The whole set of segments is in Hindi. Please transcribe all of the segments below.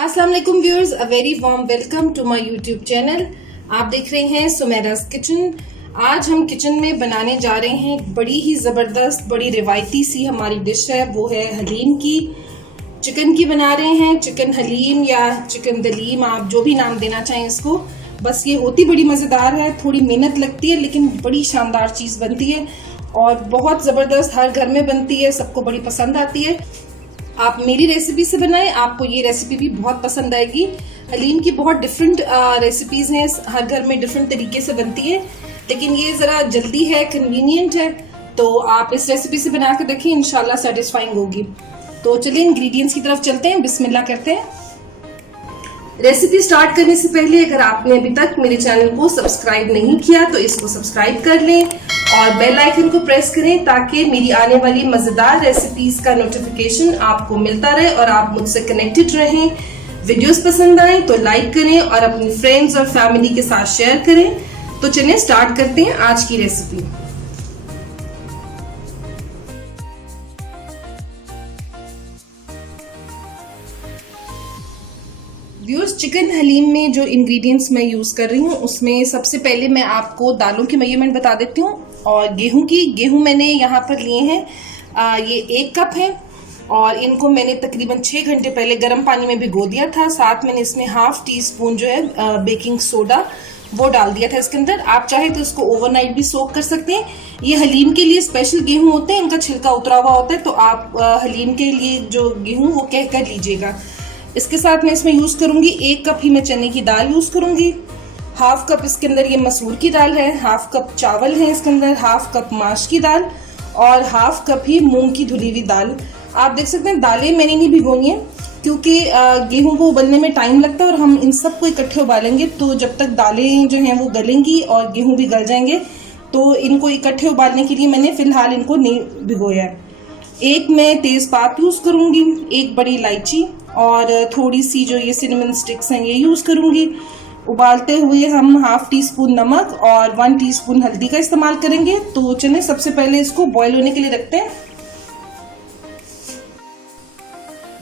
अस्सलाम वालेकुम viewers, a very warm welcome to my YouTube channel. आप देख रहे हैं सुमेरा's किचन। आज हम किचन में बनाने जा रहे हैं बड़ी ही ज़बरदस्त, बड़ी रिवायती सी हमारी डिश है, वो है हलीम की। चिकन की बना रहे हैं, चिकन हलीम या चिकन दलीम, आप जो भी नाम देना चाहें इसको। बस ये होती बड़ी मज़ेदार है, थोड़ी मेहनत लगती है लेकिन बड़ी शानदार चीज़ बनती है और बहुत ज़बरदस्त, हर घर में बनती है, सबको बड़ी पसंद आती है। आप मेरी रेसिपी से बनाएं, आपको ये रेसिपी भी बहुत पसंद आएगी। हलीम की बहुत डिफरेंट रेसिपीज़ हैं, हर घर में डिफरेंट तरीके से बनती है, लेकिन ये ज़रा जल्दी है, कन्वीनियंट है, तो आप इस रेसिपी से बना के देखिए, इंशाल्लाह सेटिस्फाइंग होगी। तो चलिए इंग्रेडिएंट्स की तरफ चलते हैं, बिस्मिल्लाह करते हैं। रेसिपी स्टार्ट करने से पहले अगर आपने अभी तक मेरे चैनल को सब्सक्राइब नहीं किया तो इसको सब्सक्राइब कर लें और बेल आइकन को प्रेस करें ताकि मेरी आने वाली मजेदार रेसिपीज का नोटिफिकेशन आपको मिलता रहे और आप मुझसे कनेक्टेड रहें। वीडियोस पसंद आए तो लाइक करें और अपनी फ्रेंड्स और फैमिली के साथ शेयर करें। तो चलिए स्टार्ट करते हैं आज की रेसिपी। व्यूअर्स, चिकन हलीम में जो इंग्रेडिएंट्स मैं यूज कर रही हूँ उसमें सबसे पहले मैं आपको दालों की मेजरमेंट बता देती हूँ। और गेहूं मैंने यहाँ पर लिए हैं, ये 1 कप है और इनको मैंने तकरीबन 6 घंटे पहले गर्म पानी में भिगो दिया था। साथ मैंने इसमें ½ टीस्पून जो है बेकिंग सोडा वो डाल दिया था इसके अंदर। आप चाहे तो इसको ओवरनाइट भी सोक कर सकते हैं। ये हलीम के लिए स्पेशल गेहूं होते हैं, इनका छिलका उतरा हुआ होता है, तो आप हलीम के लिए जो गेहूं वो कह कर लीजिएगा। इसके साथ मैं इसमें यूज करूंगी 1 कप ही मैं चने की दाल यूज करूंगी, ½ कप इसके अंदर ये मसूर की दाल है, ½ कप चावल है इसके अंदर, ½ कप माश की दाल और ½ कप ही मूंग की धुली हुई दाल। आप देख सकते हैं दालें मैंने नहीं भिगोई है क्योंकि गेहूं को उबलने में टाइम लगता है और हम इन सबको इकट्ठे उबालेंगे, तो जब तक दालें जो हैं वो गलेंगी और गेहूं भी गल जाएंगे, तो इनको इकट्ठे उबालने के लिए मैंने फिलहाल इनको नहीं भिगोया है। 1 मैं तेजपात यूज करूंगी, 1 बड़ी इलायची और थोड़ी सी जो ये सिनेमन स्टिक्स हैं ये यूज करूंगी। उबालते हुए हम ½ टीस्पून नमक और 1 टीस्पून हल्दी का इस्तेमाल करेंगे। तो चलिए सबसे पहले इसको बॉईल होने के लिए रखते हैं।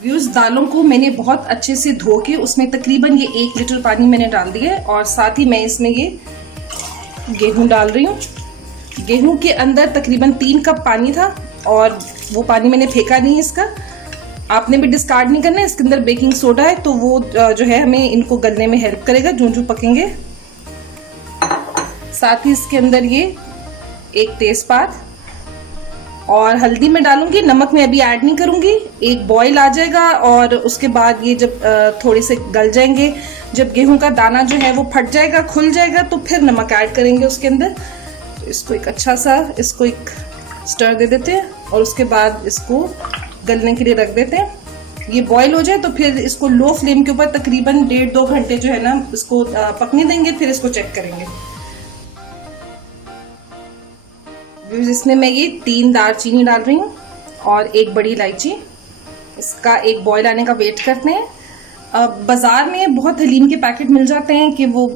व्यूअर्स, दालों को मैंने बहुत अच्छे से धो के उसमें तकरीबन ये 1 लीटर पानी मैंने डाल दिया है और साथ ही मैं इसमें ये गेहूं डाल रही हूँ। गेहूं के अंदर तकरीबन 3 कप पानी था और वो पानी मैंने फेंका नहीं इसका, आपने भी डिस्कार्ड नहीं करना है। इसके अंदर बेकिंग सोडा है तो वो जो है हमें इनको गलने में हेल्प करेगा जो पकेंगे। साथ ही इसके अंदर ये 1 तेजपात और हल्दी में डालूंगी, नमक में अभी ऐड नहीं करूंगी। एक बॉईल आ जाएगा और उसके बाद ये जब थोड़े से गल जाएंगे, जब गेहूं का दाना जो है वो फट जाएगा, खुल जाएगा, तो फिर नमक ऐड करेंगे उसके अंदर। तो इसको एक अच्छा सा एक स्टर दे देते हैं और उसके बाद इसको गलने के लिए रख देते हैं। ये बॉईल हो जाए तो फिर इसको लो फ्लेम के ऊपर तकरीबन 1.5-2 घंटे जो है ना इसको पकने देंगे, फिर इसको चेक करेंगे। इसमें मैं ये 3 दालचीनी डाल रही हूँ और 1 बड़ी इलायची। इसका एक बॉईल आने का वेट करते हैं। बाजार में बहुत हलीम के पैकेट मिल जाते हैं कि वो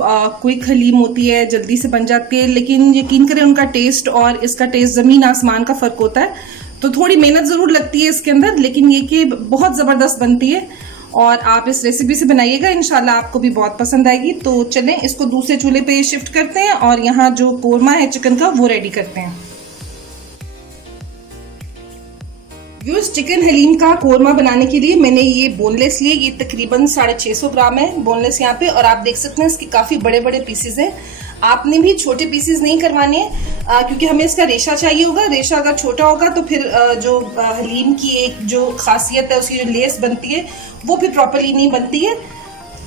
क्विक हलीम होती है, जल्दी से बन जाती है, लेकिन यकीन करें उनका टेस्ट और इसका टेस्ट जमीन आसमान का फर्क होता है। तो थोड़ी मेहनत जरूर लगती है इसके अंदर, लेकिन ये कि बहुत जबरदस्त बनती है और आप इस रेसिपी से बनाइएगा, इंशाल्लाह आपको भी बहुत पसंद आएगी। तो चलें इसको दूसरे चूल्हे पे शिफ्ट करते हैं और यहाँ जो कोरमा है चिकन का वो रेडी करते हैं। व्यूअर्स, चिकन हलीम का कोरमा बनाने के लिए मैंने ये बोनलेस लिए, ये तकरीबन 650 ग्राम है बोनलेस यहाँ पे, और आप देख सकते हैं इसके काफी बड़े बड़े पीसेज हैं। आपने भी छोटे पीसेस नहीं करवाने हैं क्योंकि हमें इसका रेशा चाहिए होगा। रेशा अगर छोटा होगा तो फिर जो हलीम की एक जो खासियत है, उसकी जो लेस बनती है वो भी प्रॉपरली नहीं बनती है,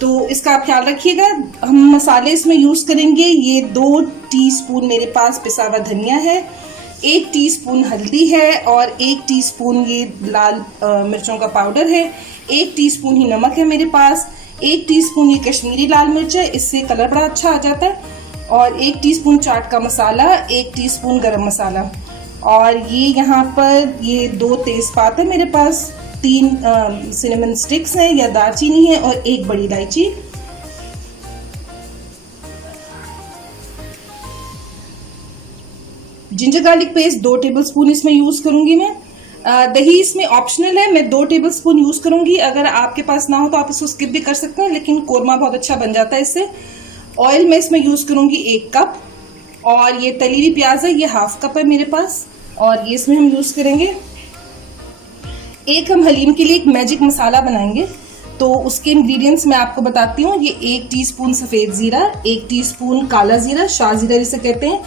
तो इसका आप ख्याल रखिएगा। हम मसाले इसमें यूज करेंगे, ये 2 टीस्पून मेरे पास पिसा हुआ धनिया है, 1 टीस्पून हल्दी है और 1 टीस्पून ये लाल मिर्चों का पाउडर है, 1 टीस्पून ही नमक है मेरे पास, 1 टीस्पून ये कश्मीरी लाल मिर्च है, इससे कलर बड़ा अच्छा आ जाता है, और 1 टीस्पून चाट का मसाला, 1 टीस्पून गरम मसाला, और ये यहाँ पर ये 2 तेजपात है मेरे पास, 3 सिनेमन स्टिक्स हैं या दालचीनी है और 1 बड़ी इलायची। जिंजर गार्लिक पेस्ट 2 टेबलस्पून इसमें यूज करूंगी मैं। दही इसमें ऑप्शनल है, मैं 2 टेबलस्पून यूज करूंगी, अगर आपके पास ना हो तो आप इसको स्किप भी कर सकते हैं, लेकिन कोरमा बहुत अच्छा बन जाता है इससे। ऑयल मैं इसमें यूज करूंगी 1 कप, और ये तली हुई प्याज है, ये 1/2 कप है मेरे पास, और ये इसमें हम यूज करेंगे। एक हम हलीम के लिए एक मैजिक मसाला बनाएंगे, तो उसके इंग्रेडिएंट्स मैं आपको बताती हूँ। ये 1 टीस्पून सफेद जीरा, 1 टीस्पून काला जीरा, शाह जीरा जिसे कहते हैं,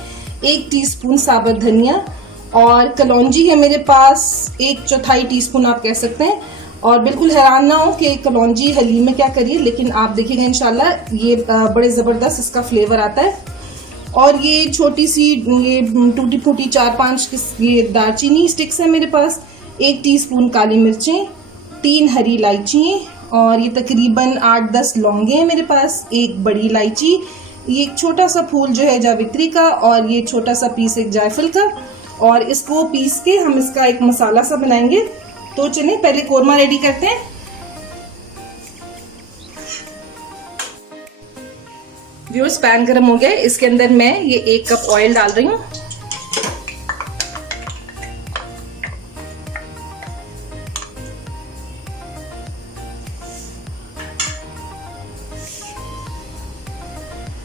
1 टीस्पून साबुत धनिया, और कलौंजी है मेरे पास 1/4 टीस्पून आप कह सकते हैं। और बिल्कुल हैरान ना हो कि कलौंजी हलीम में क्या करिए, लेकिन आप देखिएगा इंशाल्लाह ये बड़े जबरदस्त इसका फ्लेवर आता है। और ये छोटी सी ये टूटी फूटी 4-5 ये दालचीनी स्टिक्स है मेरे पास, 1 टीस्पून काली मिर्चें, 3 हरी इलायची, और ये तकरीबन 8-10 लौंगे हैं मेरे पास, 1 बड़ी इलायची, ये एक छोटा सा फूल जो है जावित्री का, और ये छोटा सा पीस एक जायफल का, और इसको पीस के हम इसका एक मसाला सा बनाएंगे। तो चलिए पहले कोरमा रेडी करते हैं। व्यूअर्स, पैन गरम हो गया, इसके अंदर मैं ये 1 कप ऑयल डाल रही हूँ।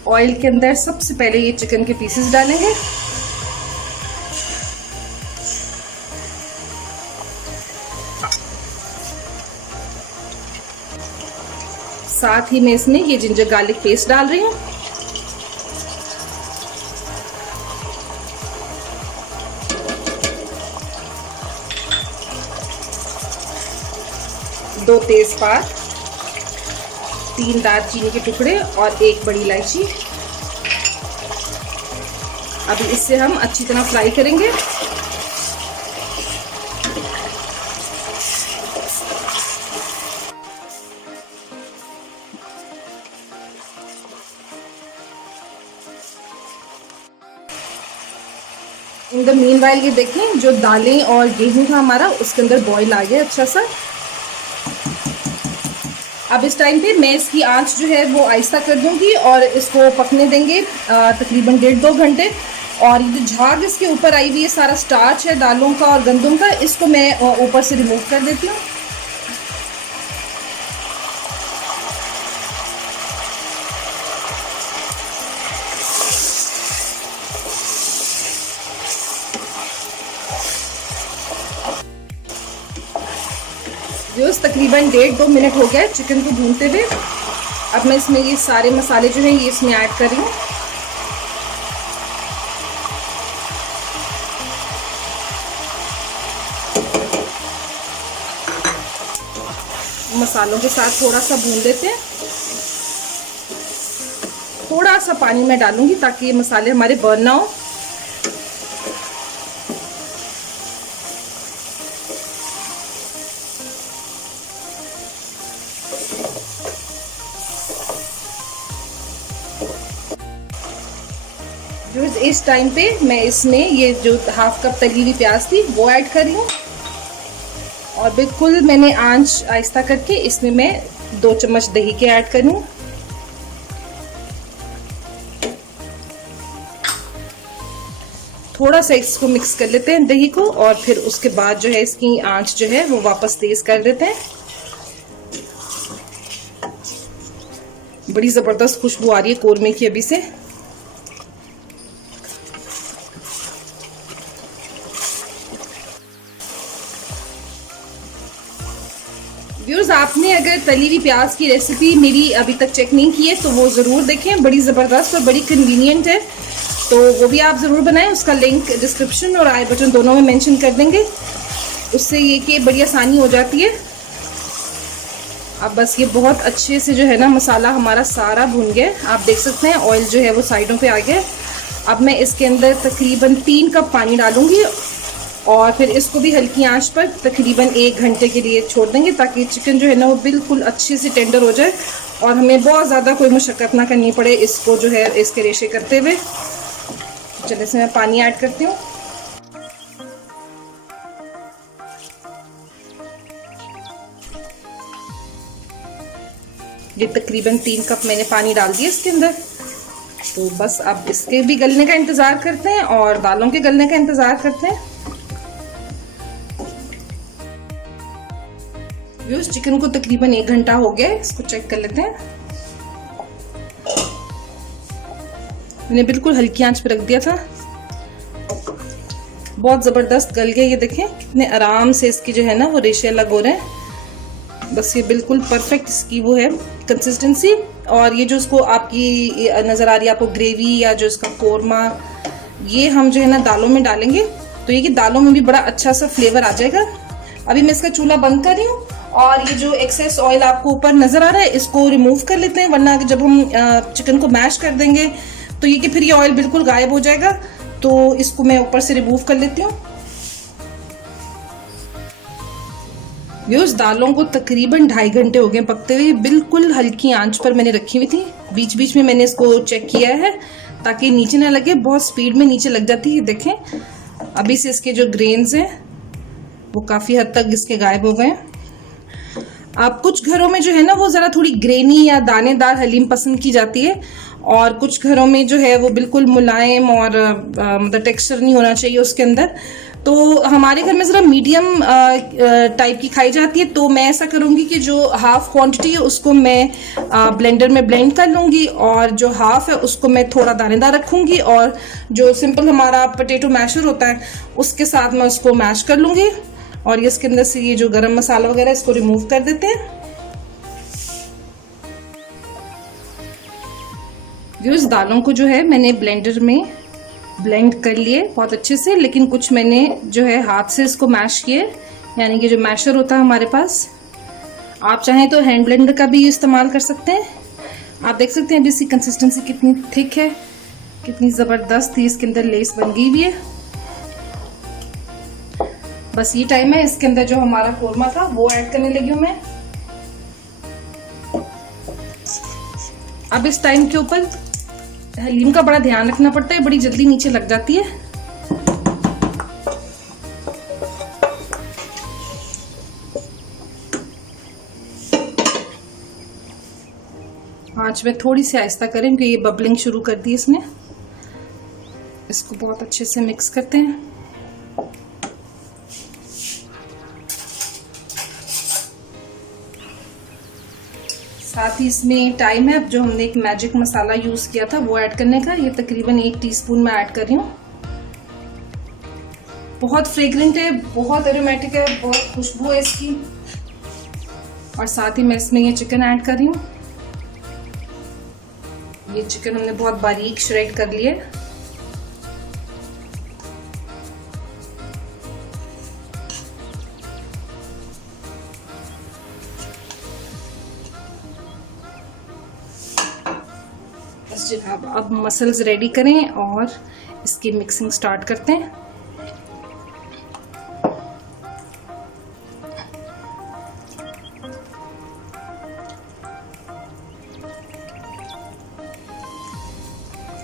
ऑयल के अंदर सबसे पहले ये चिकन के पीसेस डालेंगे, साथ ही मैं इसमें ये जिंजर गार्लिक पेस्ट डाल रही हूँ। दो तेजपात, 3 दालचीनी के टुकड़े और 1 बड़ी इलायची। अभी इससे हम अच्छी तरह फ्राई करेंगे। इन द मीनवाइल ये देखें, जो दालें और गेहूं था हमारा उसके अंदर बॉईल आ गया अच्छा सा। अब इस टाइम पे मैं इसकी आंच जो है वो आहिस्ता कर दूंगी और इसको पकने देंगे तकरीबन 1.5-2 घंटे। और ये जो झाग इसके ऊपर आई हुई है, सारा स्टार्च है दालों का और गंदम का, इसको मैं ऊपर से रिमूव कर देती हूँ। तकरीबन 1.5-2 मिनट हो गया चिकन को भूनते हुए। अब मैं इसमें ये सारे मसाले जो हैं ये इसमें ऐड कर रही हूँ। मसालों के साथ थोड़ा सा भून देते हैं। थोड़ा सा पानी मैं डालूंगी ताकि ये मसाले हमारे बर्न ना हो। इस टाइम पे मैं इसमें ये जो 1/2 कप तली हुई प्याज थी वो ऐड कर रही हूँ, और बिल्कुल मैंने आंच आहिस्ता करके इसमें मैं 2 चम्मच दही के ऐड करूँ। थोड़ा सा इसको मिक्स कर लेते हैं दही को, और फिर उसके बाद जो है इसकी आंच जो है वो वापस तेज कर देते हैं। बड़ी जबरदस्त खुशबू आ रही है कोरमे की अभी से। व्यूअर्स, आपने अगर तली हुई प्याज की रेसिपी मेरी अभी तक चेक नहीं की है तो वो ज़रूर देखें, बड़ी ज़बरदस्त और बड़ी कन्वीनियंट है, तो वो भी आप ज़रूर बनाएं। उसका लिंक डिस्क्रिप्शन और आई बटन दोनों में मेंशन कर देंगे, उससे ये कि बड़ी आसानी हो जाती है। अब बस ये बहुत अच्छे से जो है ना मसाला हमारा सारा भुन गया, आप देख सकते हैं ऑयल जो है वो साइडों पे आ गया। अब मैं इसके अंदर तकरीबन 3 कप पानी डालूंगी, और फिर इसको भी हल्की आंच पर तकरीबन 1 घंटे के लिए छोड़ देंगे, ताकि चिकन जो है ना वो बिल्कुल अच्छे से टेंडर हो जाए और हमें बहुत ज़्यादा कोई मशक्क़त ना करनी पड़े इसको जो है इसके रेशे करते हुए। चलिए इसमें मैं पानी ऐड करती हूँ। ये तकरीबन 3 कप मैंने पानी डाल दिया इसके अंदर। तो बस अब इसके भी गलने का इंतज़ार करते हैं और दालों के गलने का इंतज़ार करते हैं। चिकन को तकरीबन 1 घंटा हो गया है, इसको चेक कर लेते हैं। मैंने बिल्कुल हल्की आंच पे रख दिया था, बहुत जबरदस्त गल गया। ये देखें कितने आराम से इसकी जो है ना वो रेशे अलग हो रहे हैं। बस ये बिल्कुल परफेक्ट इसकी वो है कंसिस्टेंसी। और ये जो इसको आपकी नजर आ रही है आपको ग्रेवी या जो इसका कोरमा, ये हम जो है ना दालों में डालेंगे तो ये कि दालों में भी बड़ा अच्छा सा फ्लेवर आ जाएगा। अभी मैं इसका चूल्हा बंद कर रही हूँ और ये जो एक्सेस ऑयल आपको ऊपर नजर आ रहा है इसको रिमूव कर लेते हैं, वरना जब हम चिकन को मैश कर देंगे तो ये कि फिर ये ऑयल बिल्कुल गायब हो जाएगा। तो इसको मैं ऊपर से रिमूव कर लेती हूँ। व्यूअर्स, दालों को तकरीबन 2.5 घंटे हो गए पकते हुए, बिल्कुल हल्की आंच पर मैंने रखी हुई थी। बीच बीच में मैंने इसको चेक किया है ताकि नीचे ना लगे, बहुत स्पीड में नीचे लग जाती है। देखें अभी से इसके जो ग्रेन्स हैं वो काफी हद तक इसके गायब हो गए। आप कुछ घरों में जो है ना वो जरा थोड़ी ग्रेनी या दानेदार हलीम पसंद की जाती है, और कुछ घरों में जो है वो बिल्कुल मुलायम और मतलब टेक्सचर नहीं होना चाहिए उसके अंदर। तो हमारे घर में जरा मीडियम टाइप की खाई जाती है। तो मैं ऐसा करूंगी कि जो हाफ क्वांटिटी है उसको मैं ब्लेंडर में ब्लेंड कर लूंगी और जो हाफ है उसको मैं थोड़ा दानेदार रखूंगी, और जो सिंपल हमारा पोटैटो मैशर होता है उसके साथ मैं उसको मैश कर लूंगी। और ये इसके अंदर से ये जो गरम मसाला वगैरह इसको रिमूव कर देते हैं। व्यूअर्स, दालों को जो है मैंने ब्लेंडर में ब्लेंड कर लिए बहुत अच्छे से, लेकिन कुछ मैंने जो है हाथ से इसको मैश किए, यानी कि जो मैशर होता है हमारे पास। आप चाहें तो हैंड ब्लेंडर का भी इस्तेमाल कर सकते हैं। आप देख सकते हैं अभी इसकी कंसिस्टेंसी कितनी थिक है, कितनी जबरदस्त थी, इसके अंदर लेस बन गई हुई है। बस ये टाइम है इसके अंदर जो हमारा कोरमा था वो ऐड करने लगी हूं मैं। अब इस टाइम के ऊपर हलीम का बड़ा ध्यान रखना पड़ता है, बड़ी जल्दी नीचे लग जाती है। आंच में थोड़ी सी आहिस्ता करें क्योंकि ये बबलिंग शुरू कर दी इसने। इसको बहुत अच्छे से मिक्स करते हैं। साथ ही इसमें टाइम है जो हमने एक मैजिक मसाला यूज किया था वो ऐड करने का। ये तकरीबन 1 टीस्पून मैं ऐड कर रही हूँ। बहुत फ्रेग्रेंट है, बहुत एरोमेटिक है, बहुत खुशबू है इसकी। और साथ ही मैं इसमें ये चिकन ऐड कर रही हूँ। ये चिकन हमने बहुत बारीक श्रेड कर लिया है। अब मसल्स रेडी करें और इसकी मिक्सिंग स्टार्ट करते हैं।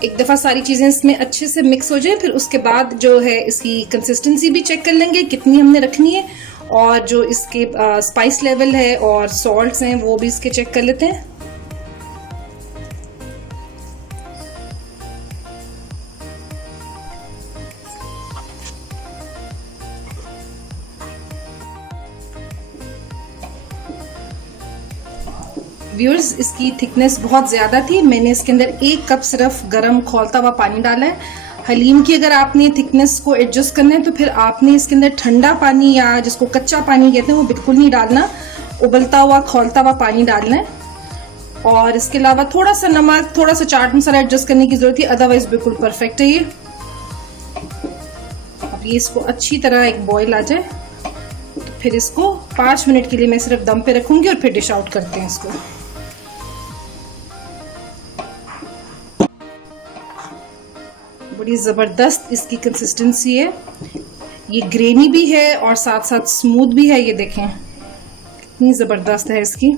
एक दफा सारी चीजें इसमें अच्छे से मिक्स हो जाए, फिर उसके बाद जो है इसकी कंसिस्टेंसी भी चेक कर लेंगे कितनी हमने रखनी है, और जो इसके स्पाइस लेवल है और सॉल्ट्स हैं वो भी इसके चेक कर लेते हैं। व्यूअर्स, इसकी थिकनेस बहुत ज़्यादा थी। मैंने इसके अंदर 1 कप सिर्फ गरम खौलता हुआ पानी डाला है। हलीम की अगर आपने थिकनेस को एडजस्ट करना है तो फिर आपने इसके अंदर ठंडा पानी या जिसको कच्चा पानी कहते हैं वो बिल्कुल नहीं डालना, उबलता हुआ खौलता हुआ पानी डालना है। और इसके अलावा थोड़ा सा नमक, थोड़ा सा चाट मसाला एडजस्ट करने की जरूरत है, अदरवाइज बिल्कुल परफेक्ट है ये। अब ये इसको अच्छी तरह एक बॉईल आ जाए तो फिर इसको 5 मिनट के लिए मैं सिर्फ दम पे रखूंगी और फिर डिश आउट करते हैं इसको। बड़ी जबरदस्त इसकी कंसिस्टेंसी है, ये ग्रेनी भी है और साथ साथ स्मूथ भी है। ये देखें कितनी जबरदस्त है इसकी।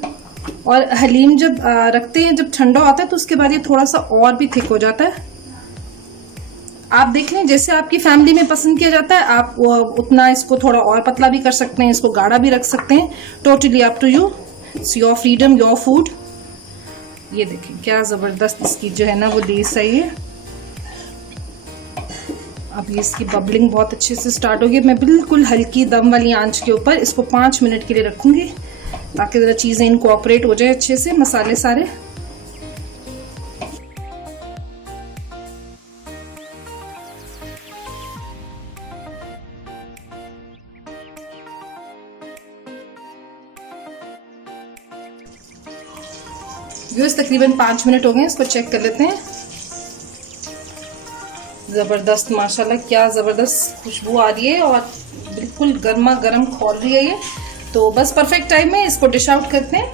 और हलीम जब रखते हैं, जब ठंडा होता है तो उसके बाद ये थोड़ा सा और भी थिक हो जाता है। आप देख लें जैसे आपकी फैमिली में पसंद किया जाता है, आप उतना इसको थोड़ा और पतला भी कर सकते हैं, इसको गाढ़ा भी रख सकते हैं। Totally up to you, it's your freedom, your food. ये देखें क्या जबरदस्त इसकी जो है ना वो लेस है ये। अब ये इसकी बबलिंग बहुत अच्छे से स्टार्ट होगी। मैं बिल्कुल हल्की दम वाली आंच के ऊपर इसको 5 मिनट के लिए रखूंगी ताकि ज़रा चीज़ें इनकॉर्पोरेट हो जाए अच्छे से, मसाले सारे। व्यूअर्स तकरीबन 5 मिनट हो गए, इसको चेक कर लेते हैं। ज़बरदस्त माशाल्लाह, क्या ज़बरदस्त खुशबू आ रही है और बिल्कुल गर्मा गर्म खोल रही है ये। तो बस परफेक्ट टाइम है, इसको डिश आउट करते हैं।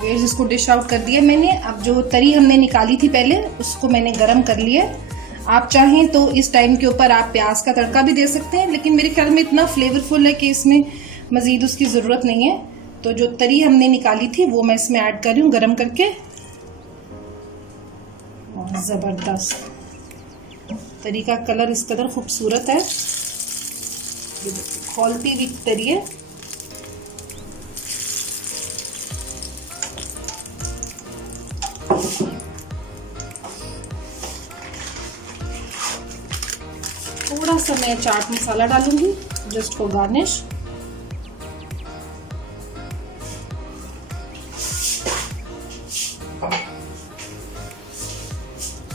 व्यूअर्स इसको डिश आउट कर दिया मैंने। अब जो तरी हमने निकाली थी पहले, उसको मैंने गरम कर लिया। आप चाहें तो इस टाइम के ऊपर आप प्याज का तड़का भी दे सकते हैं, लेकिन मेरे ख्याल में इतना फ्लेवरफुल है कि इसमें मजीद उसकी ज़रूरत नहीं है। तो जो तरी हमने निकाली थी वो मैं इसमें ऐड कर रही हूँ गरम करके। और ज़बरदस्त तरी का कलर इस कदर खूबसूरत है, खौलती हुई तरी है। थोड़ा सा मैं चाट मसाला डालूंगी जस्ट फॉर गार्निश।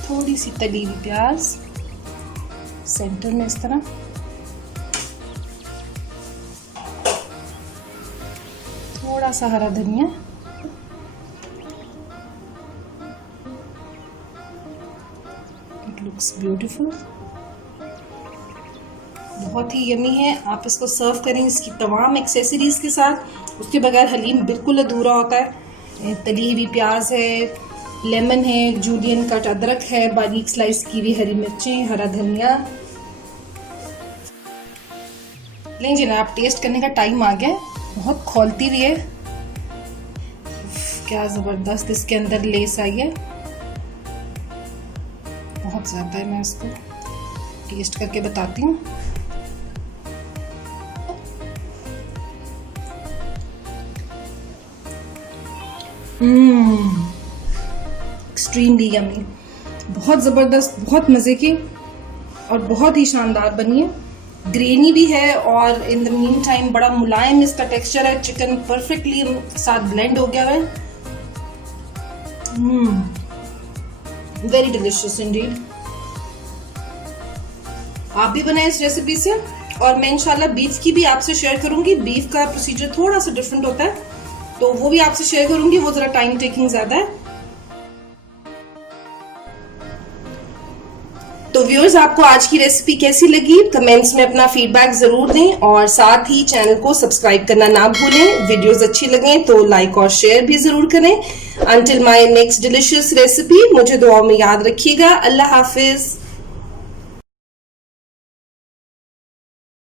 थोड़ी सी तली हुई प्याज सेंटर में इस तरह। थोड़ा सा हरा धनिया। इट लुक्स ब्यूटीफुल, बहुत ही यमी है। आप इसको सर्व करें इसकी तमाम एक्सेसरीज के साथ, उसके बगैर हलीम बिल्कुल अधूरा होता है। तली हुई प्याज है, लेमन है, जूलियन कट अदरक है, बारीक स्लाइस की हुई हरी मिर्चें, हरा धनिया। लेकिन जनाब टेस्ट करने का टाइम आ गया। बहुत खौलती हुई है, क्या जबरदस्त इसके अंदर लेस आई है, बहुत ज्यादा है। मैं इसको टेस्ट करके बताती हूँ। एक्सट्रीमली यमी, बहुत ज़बरदस्त, बहुत मज़े की और बहुत ही शानदार बनी है। ग्रेनी भी है और इन द मीन टाइम बड़ा मुलायम इसका टेक्सचर है। चिकन परफेक्टली साथ ब्लेंड हो गया है। Very delicious Indeed. आप भी बनाएं इस रेसिपी से, और मैं इंशाल्लाह बीफ की भी आपसे शेयर करूंगी। बीफ का प्रोसीजर थोड़ा सा डिफरेंट होता है, तो वो भी आपसे शेयर करूंगी। वो जरा टाइम टेकिंग ज्यादा है। तो व्यूअर्स आपको आज की रेसिपी कैसी लगी कमेंट्स में अपना फीडबैक जरूर दें, और साथ ही चैनल को सब्सक्राइब करना ना भूलें। वीडियोस अच्छी लगें तो लाइक और शेयर भी जरूर करें। Until my next delicious recipe, मुझे दुआओं में याद रखिएगा। अल्लाह हाफिज।